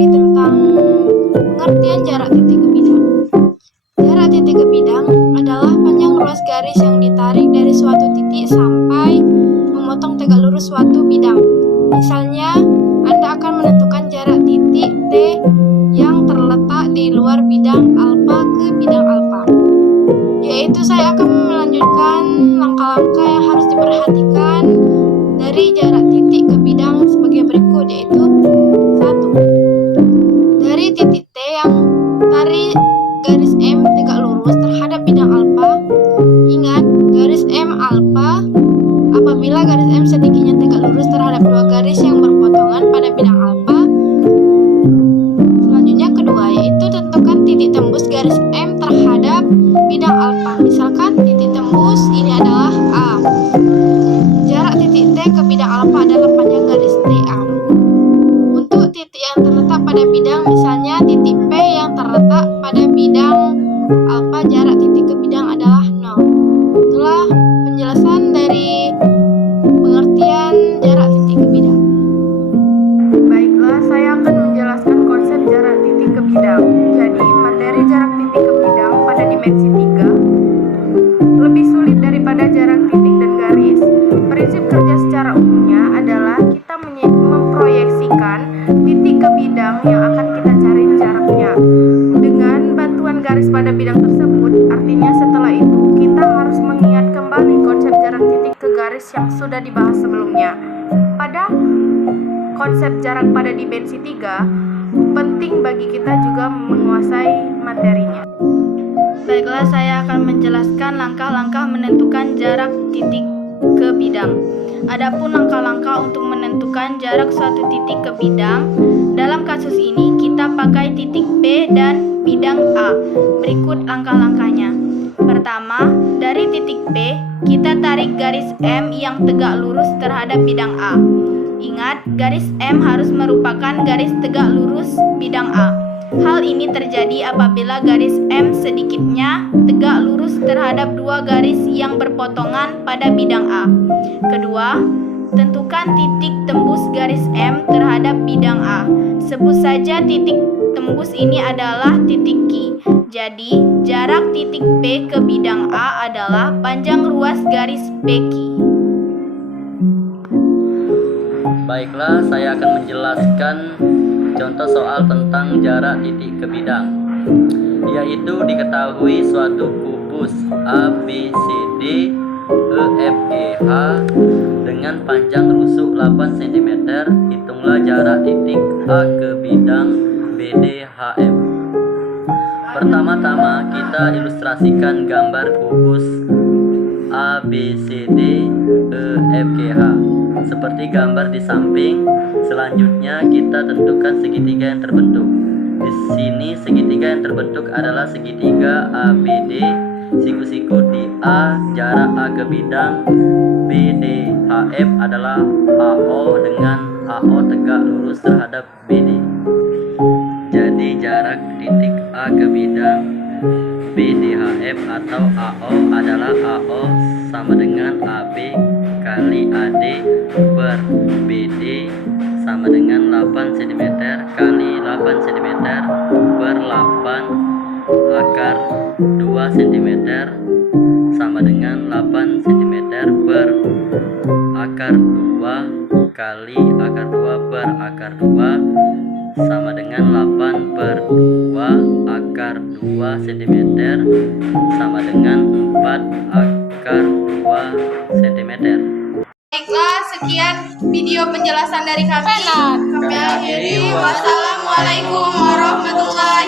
materi tentang pengertian jarak titik ke bidang. Jarak titik ke bidang adalah panjang ruas garis yang ditarik dari suatu titik sampai memotong tegak lurus suatu bidang. Misalnya, Anda akan menentukan jarak titik T yang terletak di luar bidang alfa ke bidang alfa. Yaitu saya akan melanjutkan langkah-langkah yang harus diperhatikan dari jarak titik ke bidang sebagai berikut, yaitu 1. Dari titik T yang tarik garis M tegak lurus terhadap bidang alfa. Ingat, garis M alfa apabila garis M sedikitnya tegak lurus terhadap dua garis yang berpotongan pada bidang alfa. Selanjutnya kedua, yaitu tentukan titik tembus garis M terhadap bidang alfa. Misalkan titik tembus ini adalah A. Jarak titik T ke bidang alfa adalah panjang garis TA. Untuk titik yang terletak pada bidang, misalnya titik P yang terletak pada bidang alfa, jarak titik ke bidang adalah 0. Itulah penjelasan dari pengertian jarak titik ke bidang. Baiklah, saya akan menjelaskan konsep jarak titik ke bidang. Jadi, materi jarak titik ke bidang pada dimensi 3 lebih sulit daripada jarak titik dan garis. Prinsip kerja secara umumnya adalah kita memproyeksikan titik ke bidang yang akan kita cari jaraknya dengan bantuan garis pada bidang tersebut. Artinya setelah itu kita harus mengingat kembali konsep jarak titik ke garis yang sudah dibahas sebelumnya. Pada konsep jarak pada dimensi 3 penting bagi kita juga menguasai materinya. Baiklah, saya akan menjelaskan langkah-langkah menentukan jarak titik ke bidang. Adapun langkah-langkah untuk menentukan jarak suatu titik ke bidang, dalam kasus ini kita pakai titik B dan bidang A. Berikut langkah-langkahnya. Pertama, dari titik B, kita tarik garis M yang tegak lurus terhadap bidang A. Ingat, garis M harus merupakan garis tegak lurus bidang A. Hal ini terjadi apabila garis M sedikitnya tegak lurus terhadap dua garis yang berpotongan pada bidang A. Kedua, tentukan titik tembus garis M terhadap bidang A. Sebut saja titik tembus ini adalah titik Q. Jadi, jarak titik P ke bidang A adalah panjang ruas garis PQ. Baiklah, saya akan menjelaskan contoh soal tentang jarak titik ke bidang, yaitu diketahui suatu kubus ABCD EFGH dengan panjang rusuk 8 cm. Hitunglah jarak titik A ke bidang BDHF. Pertama-tama kita ilustrasikan gambar kubus ABCD EFGH seperti gambar di samping. Selanjutnya kita tentukan segitiga yang terbentuk. Di sini segitiga yang terbentuk adalah segitiga ABD. Siku-siku di A, jarak A ke bidang BDHF adalah AO dengan AO tegak lurus terhadap BD. Jadi jarak titik A ke bidang BDHF atau AO adalah AO sama dengan AB kali AD per BD sama dengan 8 cm kali 8 cm per 8 akar 2 cm sama dengan 8 cm per akar 2 kali akar 2 per akar 2 sama dengan 8 per 2 akar 2 cm sama dengan 4 akar 2 cm. Baiklah, sekian video penjelasan dari kami. Kami akhiri. Wassalamualaikum warahmatullahi